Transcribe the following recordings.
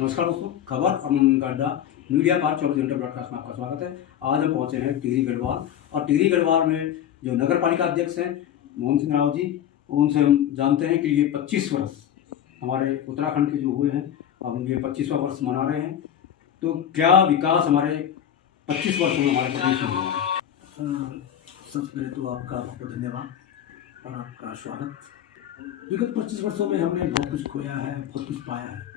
नमस्कार दोस्तों, खबर अमनगढ़ मीडिया का 24 घंटे ब्रॉडकास्ट में आपका स्वागत है। आज हम पहुंचे हैं टिहरी गढ़वाल और टिहरी गढ़वाल में जो नगर पालिका अध्यक्ष हैं मोहन सिंह राव जी, उनसे हम जानते हैं कि ये 25 वर्ष हमारे उत्तराखंड के जो हुए हैं, अब ये 25वां वर्ष मना रहे हैं, तो क्या विकास हमारे 25 वर्ष में हमारे प्रदेश में हुआ है? सबसे पहले तो आपका बहुत धन्यवाद और आपका स्वागत। विगत 25 वर्षों में हमने बहुत कुछ खोया है, बहुत कुछ पाया है।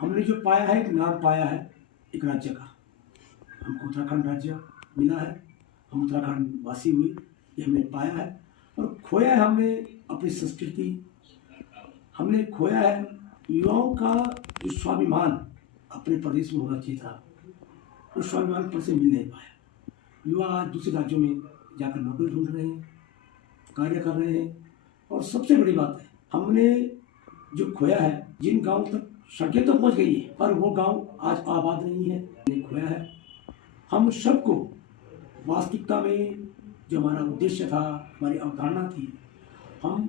हमने जो पाया है, एक नाम पाया है एक राज्य का। हमको उत्तराखंड राज्य मिला है, हम उत्तराखंड वासी हुए, ये हमने पाया है। और खोया है हमने अपनी संस्कृति, हमने खोया है युवाओं का जो स्वाभिमान अपने प्रदेश में होना चाहिए था, उस स्वाभिमान पर से मिल नहीं पाया। युवा आज दूसरे राज्यों में जाकर नौकरी ढूंढ रहे हैं, कार्य कर रहे हैं। और सबसे बड़ी बात है, हमने जो खोया है, जिन गांव तक सड़कें तो पहुंच गई है पर वो गांव आज आबाद नहीं है, नहीं खोया है। हम सबको वास्तविकता में जो हमारा उद्देश्य था, हमारी अवधारणा थी, हम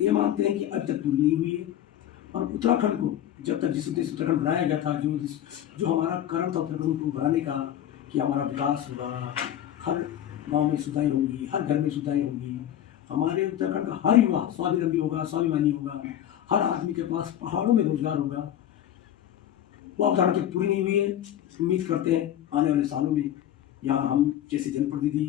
ये मानते हैं कि अब तक पूरी नहीं हुई है। और उत्तराखंड को जब तक जिस उद्देश्य उत्तराखंड बनाया गया था, जो हमारा कर्म था उत्तराखंड को बनाने का, कि हमारा विकास होगा, हर गांव में सुविधाएं होंगी, हर घर में सुविधाएं होंगी, हमारे उत्तराखंड का हर युवा स्वावलंबी होगा, स्वाभिमानी होगा, हर आदमी के पास पहाड़ों में रोजगार होगा, वो अवधारणा तक पूरी नहीं हुई है। उम्मीद करते हैं आने वाले सालों में यहाँ हम जैसे जनप्रतिनिधि,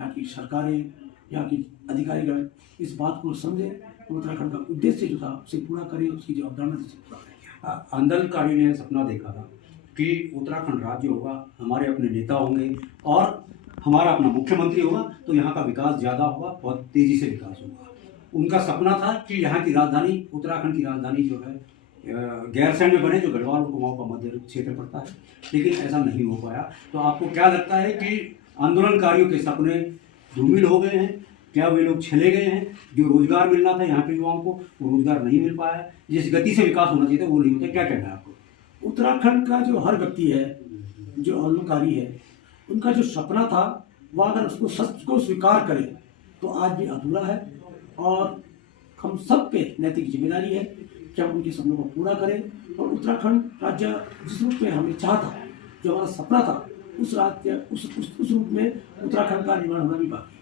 यहाँ की सरकारें, यहाँ की अधिकारीगण इस बात को समझें, उत्तराखंड का उद्देश्य जो था उसे पूरा करें, उसकी जो अवधारणा थी उसे पूरा करें। आंदोलनकारियों ने सपना देखा था कि उत्तराखंड राज्य होगा, हमारे अपने नेता होंगे और हमारा अपना मुख्यमंत्री होगा, तो यहाँ का विकास ज़्यादा होगा, बहुत तेज़ी से विकास होगा। उनका सपना था कि यहाँ की राजधानी, उत्तराखंड की राजधानी जो है गैरसैंण में बने, जो गढ़वाल और कुमाऊं का मध्य क्षेत्र पड़ता है, लेकिन ऐसा नहीं हो पाया। तो आपको क्या लगता है कि आंदोलनकारियों के सपने धूमिल हो गए हैं? क्या वे लोग चले गए हैं? जो रोजगार मिलना था यहाँ के युवाओं को, वो रोजगार नहीं मिल पाया, जिस गति से विकास होना चाहिए था वो नहीं होता? क्या कहना है आपको? उत्तराखंड का जो हर व्यक्ति है, जो आंदोलनकारी है, उनका जो सपना था, वह अगर उसको सच को स्वीकार करे तो आज भी अधूरा है। और हम सब पे नैतिक जिम्मेदारी है कि हम उनके सपनों को पूरा करें और उत्तराखंड राज्य जिस रूप में हमें चाहता, जो हमारा सपना था, उस राज्य उस रूप में उत्तराखंड का निर्माण होना भी बाकी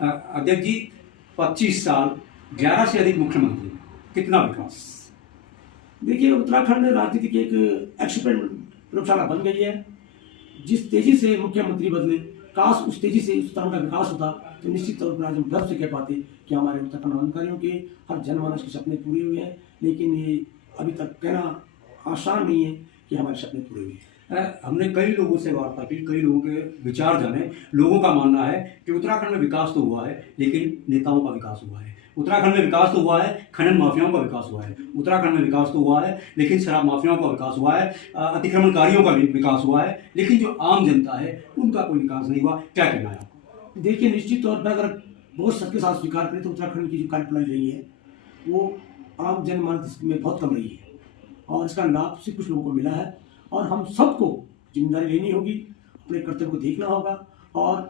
है। अध्यक्ष जी, 25 साल, 11 से अधिक मुख्यमंत्री, कितना विकास? देखिए, उत्तराखंड राजनीति की एक एक्सपेरिमेंट प्रयोगशाला बन गई है। जिस तेजी से मुख्यमंत्री बदले, काश उस तेजी से उस तरह का विकास होता तो निश्चित तौर पर आज हम गर्व से कह पाते कि हमारे उत्तराखंड आंदोलनकारियों के हर जनमानस के सपने पूरे हुए हैं। लेकिन ये अभी तक कहना आसान नहीं है कि हमारे सपने पूरे हुए हैं। हमने कई लोगों से वार्ता की, कई लोगों के विचार जाने। लोगों का मानना है कि उत्तराखंड में विकास तो हुआ है, लेकिन नेताओं का विकास हुआ है। उत्तराखंड में विकास तो हुआ है, खनन माफियाओं का विकास हुआ है। उत्तराखंड में विकास तो हुआ है, लेकिन शराब माफियाओं का विकास हुआ है, अतिक्रमणकारियों का भी विकास हुआ है, लेकिन जो आम जनता है उनका कोई विकास नहीं हुआ। क्या कहना है आपको? देखिए, निश्चित तौर पर अगर बहुत सबके साथ स्वीकार करें तो उत्तराखंड की जो कार्यप्रणाली रही है वो आम जनमानस में बहुत कम रही है और इसका लाभ सिर्फ कुछ लोगों को मिला है। और हम सबको जिम्मेदारी लेनी होगी, अपने कर्तव्य को देखना होगा और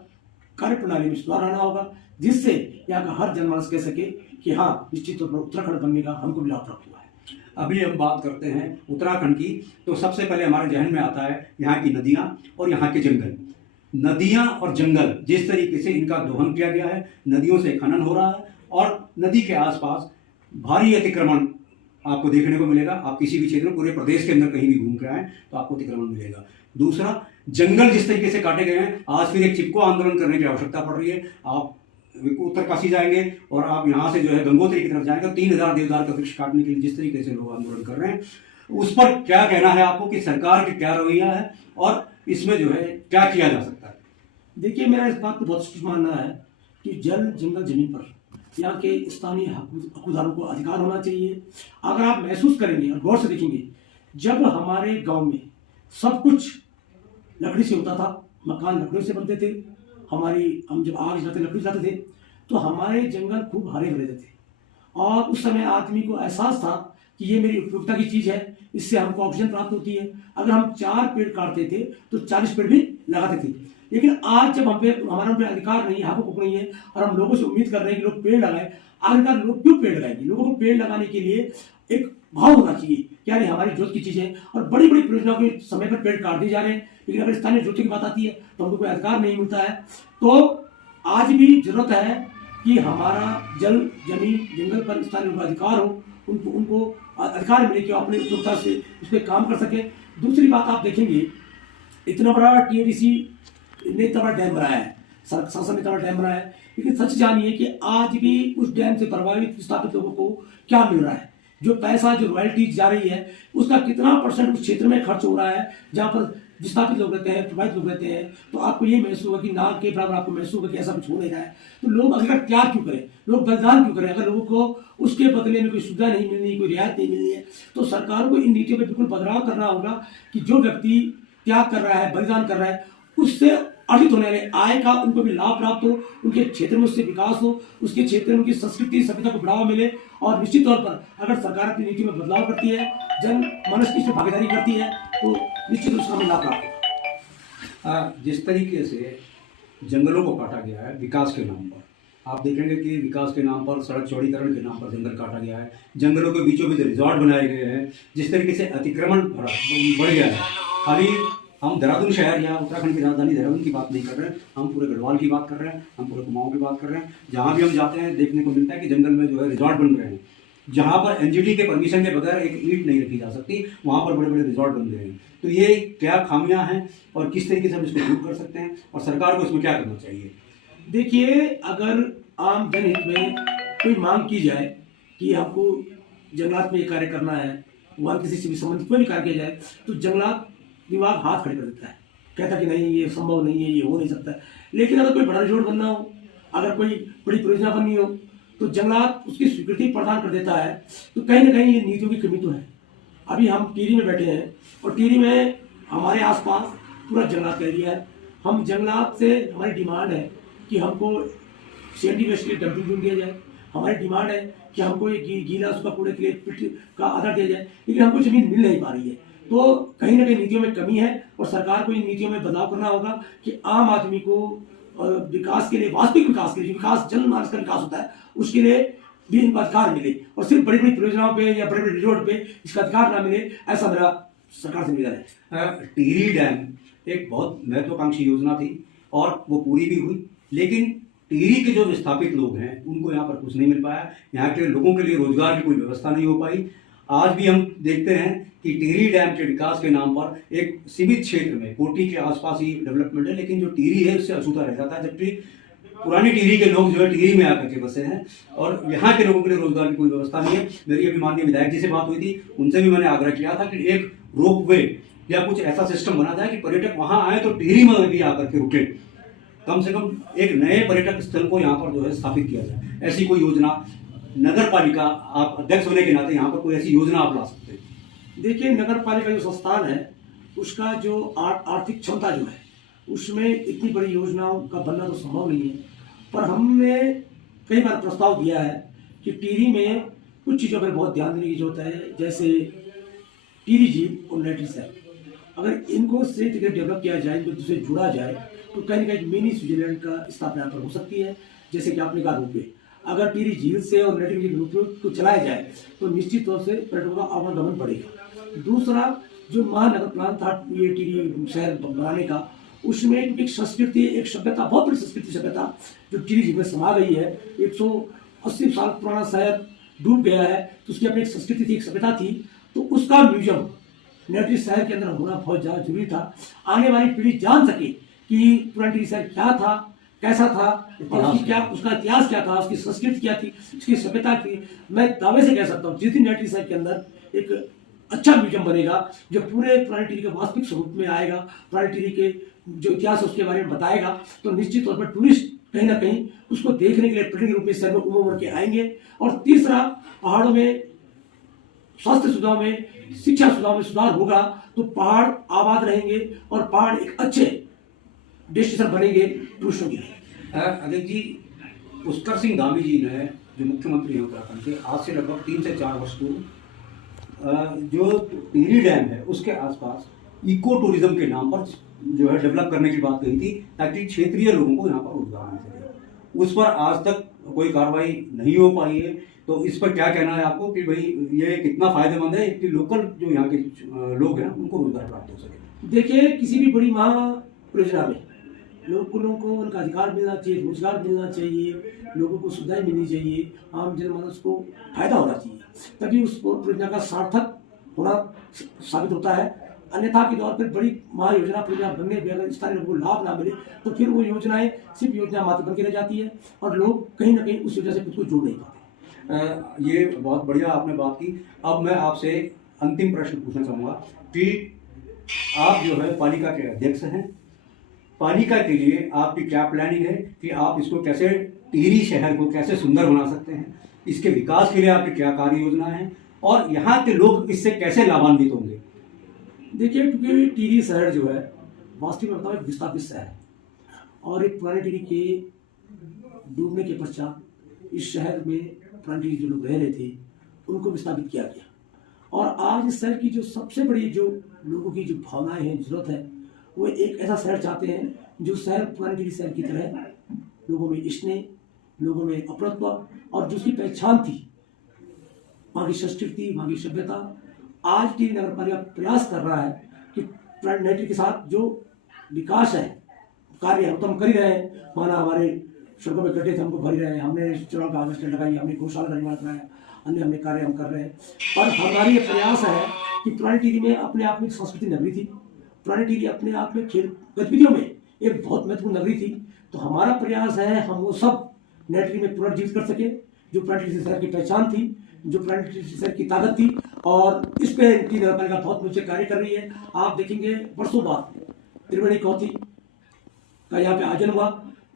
कार्यप्रणाली में सुधार आना होगा, जिससे यहाँ का हर जनमानस कह सके कि हाँ, निश्चित तौर पर उत्तराखंड बनने का हमको भी लाभ प्राप्त हुआ है। अभी हम बात करते हैं उत्तराखंड की, तो सबसे पहले हमारे जहन में आता है यहाँ की नदियाँ और यहाँ के जंगल। नदियाँ और जंगल, जिस तरीके से इनका दोहन किया गया है, नदियों से खनन हो रहा है और नदी के आसपास भारी अतिक्रमण आपको देखने को मिलेगा। आप किसी भी क्षेत्र में, पूरे प्रदेश के अंदर कहीं भी घूम के आए तो आपको अतिक्रमण मिलेगा। दूसरा, जंगल जिस तरीके से काटे गए हैं, आज फिर एक चिपको आंदोलन करने की आवश्यकता पड़ रही है। आप उत्तरकाशी जाएंगे और आप यहाँ से जो है गंगोत्री की तरफ जाएंगे, 3000 देवदार का वृक्ष काटने के लिए जिस तरीके से लोग आंदोलन कर रहे हैं, उस पर क्या कहना है आपको कि सरकार की क्या रवैया है और इसमें जो है क्या किया जा सकता है? देखिए, मेरा इस बात को बहुत स्पष्ट मानना है कि जल, जंगल, जमीन पर यहाँ के स्थानीय हकदारों को अधिकार होना चाहिए। अगर आप महसूस करेंगे और गौर से देखेंगे, जब हमारे गांव में सब कुछ लकड़ी से होता था, मकान लकड़ियों से बनते थे, हम जब आग जलाते लकड़ी जलाते थे, तो हमारे जंगल खूब हरे भरे थे और उस समय आदमी को एहसास था कि ये मेरी उपयोगिता की चीज़ है, इससे हमको ऑक्सीजन प्राप्त होती है। अगर हम 4 पेड़ काटते थे तो 40 पेड़ भी लगाते थे। लेकिन आज जब हम पे हमारा उन पे अधिकार नहीं है, हक नहीं है, और हम लोगों से उम्मीद कर रहे हैं कि लोग पेड़ लगाएं, आखिरकार लोग क्यों पेड़ लगाएंगे? लोगों को पेड़ लगाने के लिए एक भाव होना चाहिए कि यानी हमारी जरूरत की चीजें, और बड़ी बड़ी परियोजनाओं के समय पर पेड़ काट दिए जा रहे हैं, लेकिन अगर स्थानीय जरूरत की बात आती है तो हमको कोई अधिकार नहीं मिलता है। तो आज भी जरूरत है कि हमारा जल, जमीन, जंगल पर स्थानीय लोगों का अधिकार हो, उनको अधिकार मिले कि अपनी उपयोगिता से उस पर काम कर सके। दूसरी बात आप देखेंगे, इतना बड़ा टीएडीसी ने इतना बड़ा डैम बनाया है, शासन ने इतना बड़ा डैम बनाया है, लेकिन सच जानिए कि आज भी उस डैम से प्रभावित विस्थापित लोगों को क्या मिल रहा है? जो पैसा, जो रॉयल्टीज जा रही है, उसका कितना % उस क्षेत्र में खर्च हो रहा है जहाँ पर विस्थापित लोग रहते हैं, प्रभावित लोग रहते हैं? तो आपको ये महसूस होगा कि नाक के बराबर आपको महसूस होगा कि ऐसा कुछ हो नहीं रहा है। तो लोग अगर त्याग क्यों करें, लोग बलिदान क्यों करें? अगर लोगों को उसके बदले में कोई सुविधा नहीं मिलनी, कोई रियायत नहीं मिलनी है, तो सरकारों को इन नीतियों में बिल्कुल बदलाव करना होगा कि जो व्यक्ति त्याग कर रहा है, बलिदान कर रहा है, उससे अर्जित होने वाले आय का उनको भी लाभ प्राप्त हो, उनके क्षेत्र में उससे विकास हो, उसके क्षेत्र में उनकी संस्कृति, सभ्यता को बढ़ावा मिले। और निश्चित तौर पर अगर सरकार अपनी नीति में बदलाव करती है, जन मानस की इसमें भागीदारी करती है, तो निश्चित उसका हमें लाभ प्राप्त होगा। जिस तरीके से जंगलों को काटा गया है विकास के नाम पर, आप देखेंगे कि विकास के नाम पर, सड़क चौड़ीकरण के नाम पर जंगल काटा गया है, जंगलों के बीचों बीच रिजॉर्ट बनाए गए हैं, जिस तरीके से अतिक्रमण बढ़ गया है। खाली हम देहरादून शहर या उत्तराखंड की राजधानी देहरादून की बात नहीं कर रहे हैं, हम पूरे गढ़वाल की बात कर रहे हैं, हम पूरे कुमाऊं की बात कर रहे हैं। जहाँ भी हम जाते हैं देखने को मिलता है कि जंगल में जो है रिजॉर्ट बन रहे हैं, जहाँ पर एनजीटी के परमिशन के बगैर एक ईंट नहीं रखी जा सकती, वहाँ पर बड़े बड़े रिजॉर्ट बन रहे हैं। तो ये क्या खामियां हैं और किस तरीके से हम इसको दूर कर सकते हैं, और सरकार को इसमें क्या करना चाहिए? देखिए, अगर आम जनहित में कोई मांग की जाए कि आपको जंगलात में ये कार्य करना है, वहाँ किसी से भी संबंधित कोई भी कार्य किया जाए, तो जंगलात विभाग हाथ खड़े कर देता है, कहता कि नहीं, ये संभव नहीं है, ये हो नहीं सकता है। लेकिन अगर कोई बड़ा रिजॉर्ट बनना हो, अगर कोई बड़ी परियोजना बननी हो, तो जंगलात उसकी स्वीकृति प्रदान कर देता है। तो कहीं ना कहीं ये नीतियों की कमी तो है। अभी हम टिहरी में बैठे हैं, और टिहरी में हमारे आसपास पूरा जंगलात का एरिया है। हम जंगलात से, हमारी डिमांड है कि हमको सीएनडी वेस्ट के लिए डंपिंग जोन दिया जाए, हमारी डिमांड है कि हमको एक गीला सूखा कूड़े के लिए पिट का आधार दिया जाए, लेकिन हमको जमीन मिल नहीं पा रही है। तो कहीं ना कहीं नीतियों में कमी है, और सरकार को इन नीतियों में बदलाव करना होगा कि आम आदमी को विकास के लिए, वास्तविक विकास के लिए, जो विकास जनमानस का विकास होता है, उसके लिए भी इनको अधिकार मिले, और सिर्फ बड़ी बड़ी परियोजनाओं पे या बड़े बड़े रिजॉर्ट पे इसका अधिकार ना मिले, ऐसा मेरा सरकार से निवेदन है। टिहरी डैम एक बहुत महत्वाकांक्षी योजना थी और वो पूरी भी हुई, लेकिन टिहरी के जो विस्थापित लोग हैं उनको यहाँ पर कुछ नहीं मिल पाया। यहाँ के लोगों के लिए रोजगार की कोई व्यवस्था नहीं हो पाई। आज भी हम देखते हैं कि टिहरी डैम के विकास के नाम पर एक सीमित क्षेत्र में, कोटी के आसपास ही डेवलपमेंट है, लेकिन जो टिहरी है उससे अछूता रह जाता है। जबकि पुरानी टिहरी के लोग जो है टिहरी में आकर के बसे हैं, और यहाँ के लोगों के लिए रोजगार की कोई व्यवस्था नहीं है। मेरी अभी माननीय विधायक जी से बात हुई थी, उनसे भी मैंने आग्रह किया था कि एक रोपवे या कुछ ऐसा सिस्टम बना जाए कि पर्यटक वहां आए तो टिहरी में भी आकर के रुके, कम से कम एक नए पर्यटक स्थल को यहाँ पर जो है स्थापित किया जाए। ऐसी कोई योजना नगर पालिका, आप अध्यक्ष होने के नाते यहाँ पर कोई ऐसी योजना आप ला सकते हैं? देखिए, नगर पालिका जो संस्थान है, उसका जो आर्थिक क्षमता जो है, उसमें इतनी बड़ी योजनाओं का बनना तो संभव नहीं है। पर हमने कई बार प्रस्ताव दिया है कि टिहरी में कुछ चीज़ों पर बहुत ध्यान देने की जरूरत है, जैसे टिहरी झील और नेटरी साइड, अगर इनको सही तरीके से डेवलप किया जाए, इनको दूसरे जुड़ा जाए, तो कहीं ना कहीं मिनी स्विट्जरलैंड का स्थापना पर हो सकती है। जैसे कि आपने कहा रोपवे, अगर टिहरी झील से और नेटरी झील रोपवे को चलाया जाए तो निश्चित तौर से पर्यटकों का आवागमन बढ़ेगा। दूसरा, जो महानगर प्लान था ये टिहरी शहर बनाने का, उसमें एक संस्कृति, एक सभ्यता, बहुत बड़ी संस्कृति सभ्यता जो टिहरी झील में समा गई है। 180 साल पुराना शहर डूब गया है, तो उसकी अपनी एक संस्कृति थी, एक सभ्यता थी, तो उसका म्यूजियम नेटरी शहर के अंदर होना बहुत ज़्यादा जरूरी था। आने वाली पीढ़ी जान सके कि पुरानी टिहरी शहर क्या था, कैसा था, क्या उसका इतिहास क्या था, उसकी संस्कृति क्या थी, उसकी सभ्यता थी। मैं दावे से कह सकता हूँ, जिस दिन नेटरी शहर के अंदर एक अच्छा म्यूजियम बनेगा, जो पूरे पुरानी टिहरी के वास्तविक स्वरूप में आएगा, पुरानी टिहरी के जो इतिहास है उसके बारे में बताएगा, तो निश्चित तौर पर टूरिस्ट कहीं ना कहीं उसको देखने के लिए पर्यटन के रूप में शहर में उमड़ के आएंगे। और तीसरा, पहाड़ों में स्वास्थ्य सुविधाओं में, शिक्षा सुविधाओं में सुधार होगा, तो पहाड़ आबाद रहेंगे और पहाड़ एक अच्छे डेस्टिनेशन बनेंगे टूरिस्टों के लिए। अध्यक्ष जी, पुष्कर सिंह धामी जी ने, जो मुख्यमंत्री हैं उत्तराखंड के, आज से लगभग 3 से 4 वर्ष पूर्व जो टिहरी डैम है उसके आसपास इको टूरिज्म के नाम पर जो है डेवलप करने की बात कही थी, ताकि क्षेत्रीय लोगों को यहाँ पर रोजगार मिल सके। उस पर आज तक कोई कार्रवाई नहीं हो पाई है। तो इस पर क्या कहना है आपको कि भाई ये कितना फायदेमंद है कि लोकल जो यहाँ के लोग हैं उनको रोजगार प्राप्त हो सके? देखिए, किसी भी बड़ी महापरियोजना में लोगों को उनका अधिकार मिलना चाहिए, रोजगार मिलना चाहिए, लोगों को सुविधाएं मिलनी चाहिए, आम जनमानस को फायदा होना चाहिए, तभी उस परियोजना का सार्थक होना साबित होता है। अन्यथा के तौर पर बड़ी महायोजना परियोजना बनने में अगर स्थानीय लोगों को लाभ ना मिले तो फिर वो योजनाएं सिर्फ योजना मात्र बन के रह जाती है और लोग कहीं ना कहीं उस योजना से खुद को जोड़ नहीं पाते। ये बहुत बढ़िया आपने बात की। अब मैं आपसे अंतिम प्रश्न पूछना चाहूँगा कि आप जो है पालिका के अध्यक्ष हैं, पालिका के लिए आपकी क्या प्लानिंग है कि आप इसको कैसे, टिहरी शहर को कैसे सुंदर बना सकते हैं, इसके विकास के लिए आपकी क्या कार्य योजना है और यहाँ के लोग इससे कैसे लाभान्वित होंगे? देखिए, क्योंकि टिहरी शहर जो है वास्तविक में बताओ एक विस्थापित शहर है और एक पुराने टिहरी के डूबने के पश्चात इस शहर में पुराने टिहरी जो लोग रह रहे थे उनको विस्थापित किया गया और आज इस शहर की जो सबसे बड़ी जो लोगों की जो भावनाएं हैं, जरूरत है, वो एक ऐसा शहर चाहते हैं जो शहर पुराने टिहरी शहर की तरह लोगों में स्नेह, लोगों में अपनत्व और जो उसकी पहचान थी, वहाँ की संस्कृति, वहाँ की सभ्यता, आज टिहरी नगर पालिका प्रयास कर रहा है कि पुराने टिहरी के साथ जो विकास है, कार्य है, तो हम कर ही रहे हैं। माना हमारे सड़कों में गड्ढे थे, हमको भर ही रहे हैं, हमने चुनाव का आवेदन लगाई, हमने गौशाला का निर्माण कराया, अन्य हमने कार्य हम कर रहे हैं। और हमारी ये प्रयास है कि पुरानी टिहरी में अपने आप में संस्कृति नगरी थी, पुरानी टिहरी अपने आप में खेल गतिविधियों में एक बहुत महत्वपूर्ण नगरी थी। तो हमारा प्रयास है हम वो सब नई टिहरी में पुनर्जीवित कर सके जो पुरानी टिहरी शहर की पहचान थी, जो पुरानी टिहरी शहर की ताकत थी, और इस पे टिहरी नगर पालिका बहुत मुझसे कार्य कर रही है। आप देखेंगे वर्षों बाद त्रिवेणी कौथी का यहाँ पे आयोजन हुआ,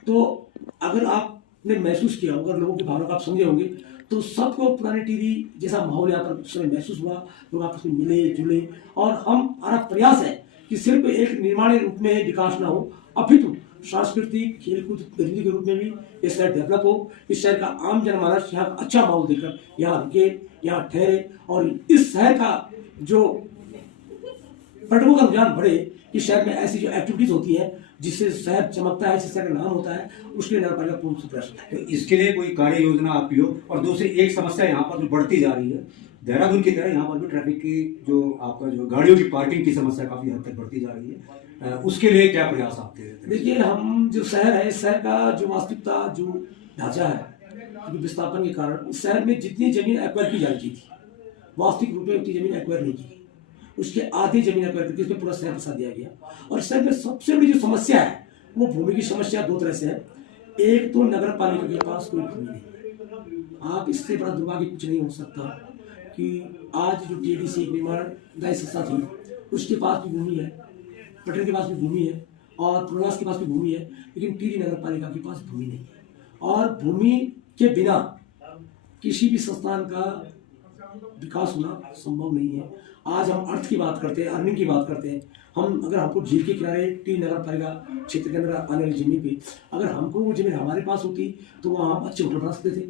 तो अगर आपने महसूस किया, अगर लोगों की भावना को आप समझे होंगे, तो सबको पुरानी टिहरी जैसा माहौल यहाँ पर उस समय महसूस हुआ, लोग आपस में मिले जुले। और हमारा प्रयास है कि सिर्फ एक निर्माण रूप में विकास ना हो, अपितु सांस्कृतिक खेलकूद गतिविधि के रूप में भी ये शहर डेवलप हो, इस शहर का आम जनमानस यहाँ अच्छा माहौल देकर यहाँ रुके, यहाँ ठहरे और इस शहर का जो पर्यटकों का रुझान बढ़े, इस शहर में ऐसी जो एक्टिविटीज होती है जिससे शहर चमकता है, जिससे शहर का नाम होता है, उसके लिए नगर पालिका पूर्ण प्रयास होता है। तो इसके लिए कोई कार्य योजना आपकी हो? और दूसरी एक समस्या यहाँ पर जो बढ़ती जा रही है, देहरादून की तरह यहाँ पर भी ट्रैफिक की जो आपका जो गाड़ियों की पार्किंग की समस्या काफी हद तक बढ़ती जा रही है, उसके लिए क्या प्रयास आपके? देखिए, हम जो शहर है, इस शहर का जो वास्तविकता जो ढांचा है, क्योंकि विस्थापन के कारण इस शहर में जितनी जमीन एक्वायर की जानी थी, वास्तविक रूप में उतनी जमीन एक्वायर नहीं की, उसके आधी जमीन एक्वायर की, इसमें पूरा शहर फंसा दिया गया। और शहर में सबसे बड़ी जो समस्या है वो भूमि की समस्या दो तरह से है। एक तो नगर पालिका के पास कोई भूमि नहीं। आप इससे बड़ा दुर्भाग्य कुछ नहीं हो सकता कि आज जो टीडीसी निर्माण संस्था थी उसके पास भी भूमि है, पटेल के पास भी भूमि है और प्रवास के पास भी भूमि है, लेकिन टिहरी नगर पालिका के पास भूमि नहीं है। और भूमि के बिना किसी भी संस्थान का विकास होना संभव नहीं है। आज हम अर्थ की बात करते हैं, अर्निंग की बात करते हैं। हम अगर हमको झील के किनारे टिहरी नगर पालिका क्षेत्र के अंदर आने वाली जमीन पे अगर हमको वो जमीन हमारे पास होती तो वहाँ हम अच्छे होटल बना सकते थे,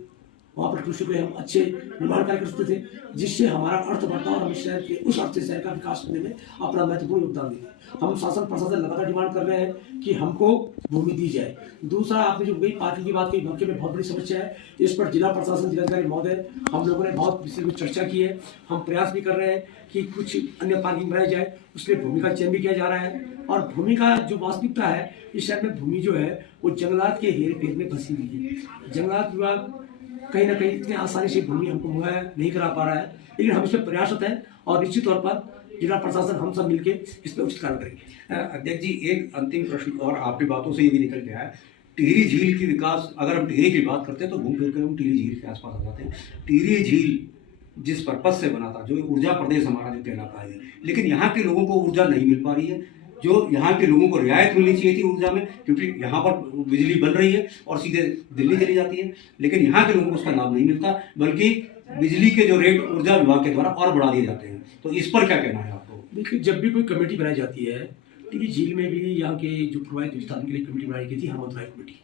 वहाँ पर कृषि पे हम अच्छे निर्माण कार्य कर सकते थे, जिससे हमारा अर्थ बढ़ता और हम शहर के उस अर्थ से शहर का विकास करने में अपना महत्वपूर्ण योगदान देते। हम शासन प्रशासन लगातार डिमांड कर रहे हैं कि हमको भूमि दी जाए। दूसरा, आपने जो गई पार्किंग की बात की, भक्के में बहुत बड़ी समस्या है। इस पर जिला प्रशासन, जिलाधिकारी महोदय, हम लोगों ने बहुत विषय में चर्चा की है। हम प्रयास भी कर रहे हैं कि कुछ अन्य पार्किंग बनाई जाए, उसके लिए भूमि का चयन भी किया जा रहा है। और भूमि का जो वास्तविकता है, इस शहर में भूमि जो है वो जंगलात के हेर फेर में फंसी हुई है। जंगलात विभाग कहीं ना कहीं इतने आसानी से भूमि हमको मुहैया नहीं करा पा रहा है, लेकिन हम इस पर प्रयासरत हैं और निश्चित तौर पर जिला प्रशासन हम सब मिलके इस पर उचित कार्य करेंगे। अध्यक्ष जी, एक अंतिम प्रश्न और आपकी बातों से ये भी निकल गया है, टिहरी झील की विकास, अगर हम टिहरी की बात करते हैं तो घूम फिर कर हम टिहरी झील के आसपास आ जाते हैं। टिहरी झील जिस पर्पज से बना था, जो ऊर्जा प्रदेश हमारा जो कहलाता है, लेकिन यहाँ के लोगों को ऊर्जा नहीं मिल पा रही है जो यहाँ के लोगों को रियायत मिलनी चाहिए थी ऊर्जा में, क्योंकि यहाँ पर बिजली बन रही है और सीधे दिल्ली चली जाती है, लेकिन यहाँ के लोगों को उसका लाभ नहीं मिलता, बल्कि बिजली के जो रेट ऊर्जा विभाग के द्वारा और बढ़ा दिए जाते हैं। तो इस पर क्या कहना है आपको? देखिए, जब भी कोई कमेटी बनाई जाती है, टिहरी झील में भी यहाँ के जो प्रभावित विस्थापन के लिए कमेटी बनाई गई थी, हनुमंतराव कमेटी,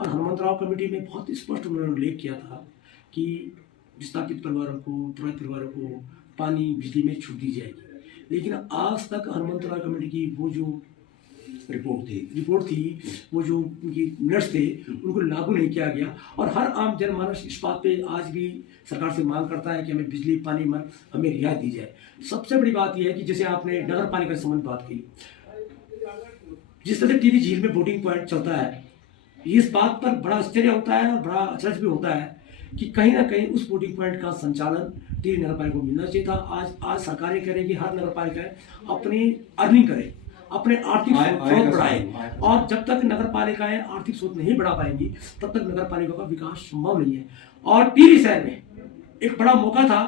और हनुमंतराव कमेटी में बहुत स्पष्ट उन्होंने उल्लेख किया था कि विस्थापित परिवारों को, प्रभावित परिवारों को पानी बिजली में छूट दी जाएगी। लेकिन आज तक हनुमंतराव कमेटी की वो जो रिपोर्ट थी वो जो उनकी मिनट्स थे उनको लागू नहीं किया गया। और हर आम जनमानस इस बात पे आज भी सरकार से मांग करता है कि हमें बिजली पानी में हमें रियायत दी जाए। सबसे बड़ी बात यह है कि जैसे आपने नगर पालिका से संबंधित बात की, जिस तरह से टिहरी झील में बोटिंग पॉइंट चलता है, इस बात पर बड़ा आश्चर्य होता है और बड़ा अचरज भी होता है कि कहीं ना कहीं उस बोटिंग पॉइंट का संचालन टिहरी नगर पालिका को मिलना चाहिए था। आज सरकारें करें कि हर नगर पालिका अपनी अर्निंग करे, अपने आर्थिक स्रोत बढ़ाए, और जब तक नगर पालिकाएं आर्थिक स्रोत नहीं बढ़ा पाएंगी तब तक नगर पालिका का विकास संभव नहीं है। और टिहरी शहर में एक बड़ा मौका था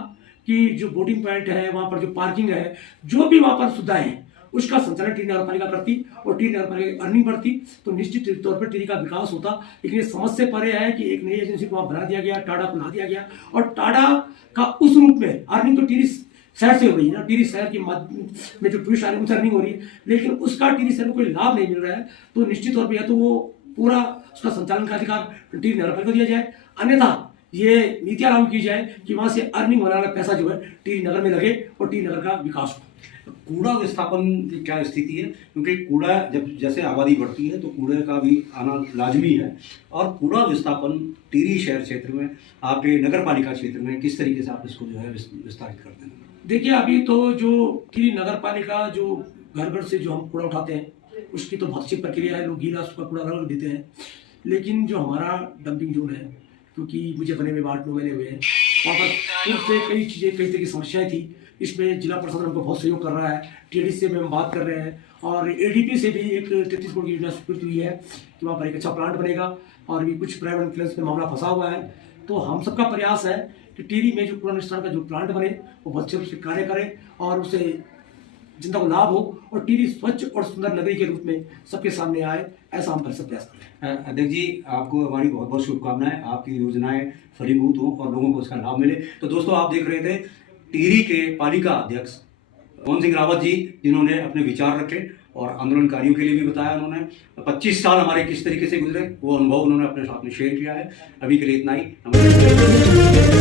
कि जो बोटिंग पॉइंट है, वहां पर जो पार्किंग है, जो भी वहां पर सुविधाएं हैं, उसका संचालन टिहरी नगर पालिका करती और टिहरी नगर पालिका की अर्निंग बढ़ती तो निश्चित तौर पर टिहरी का विकास होता। लेकिन ये समझ से परे है कि एक नई एजेंसी को वहां बना दिया गया, टाडा को ला दिया गया, और टाडा का उस रूप में अर्निंग तो टिहरी शहर से हो रही है ना, टिहरी शहर की में जो टूरिस्ट आ रहे हैं उनसे अर्निंग हो रही है, लेकिन उसका टिहरी शहर को कोई लाभ नहीं मिल रहा है। तो निश्चित तौर पर या तो वो पूरा उसका संचालन का अधिकार टिहरी नगर पालिका को दिया जाए, अन्यथा ये नीतियां लागू की जाए कि वहां से अर्निंग होने वाला पैसा जो है टिहरी नगर में लगे और टिहरी नगर का विकास हो। कूड़ा विस्थापन की क्या स्थिति है, क्योंकि कूड़ा जब जैसे आबादी बढ़ती है तो कूड़े का भी आना लाजमी है, और कूड़ा विस्थापन टिहरी शहर क्षेत्र में, आपके नगर पालिका क्षेत्र में किस तरीके से आप इसको जो है विस्तारित करते हैं? देखिए, अभी तो जो टिहरी नगर पालिका जो घर घर से जो हम कूड़ा उठाते हैं उसकी तो बहुत अच्छी प्रक्रिया है, लोग गीला उसका कूड़ा अलग देते हैं। लेकिन जो हमारा डंपिंग जोन है, क्योंकि मुझे बने हुए वार्ड 9 बने हुए हैं, वहाँ पर पूर्व से कई चीज़ें, कई तरह की समस्याएं थी। इसमें जिला प्रशासन हमको बहुत सहयोग कर रहा है, टीडी से भी हम बात कर रहे हैं, और एडीपी से भी एक 33 करोड़ की योजना स्वीकृत हुई है कि वहाँ पर एक अच्छा प्लांट बनेगा, और भी कुछ प्राइवेट इन्फ्लुएंस में मामला फंसा हुआ है। तो हम सबका प्रयास है कि टिहरी में जो कूड़ा निस्तारण का जो प्लांट बने वो बहुत अच्छे रूप से कार्य करे और उससे जनता को लाभ हो, और टिहरी स्वच्छ और सुंदर नगरी के रूप में सबके सामने आए, ऐसा हम सब प्रयास कर रहे हैं। अध्यक्ष जी, आपको हमारी बहुत बहुत शुभकामनाएं, आपकी योजनाएं फलीभूत हो और लोगों को इसका लाभ मिले। तो दोस्तों, आप देख रहे थे टिहरी के पालिका अध्यक्ष पवन सिंह रावत जी, जिन्होंने अपने विचार रखे और आंदोलनकारियों के लिए भी बताया। उन्होंने 25 साल हमारे किस तरीके से गुजरे वो अनुभव उन्होंने अपने साथ में शेयर किया है। अभी के लिए इतना ही।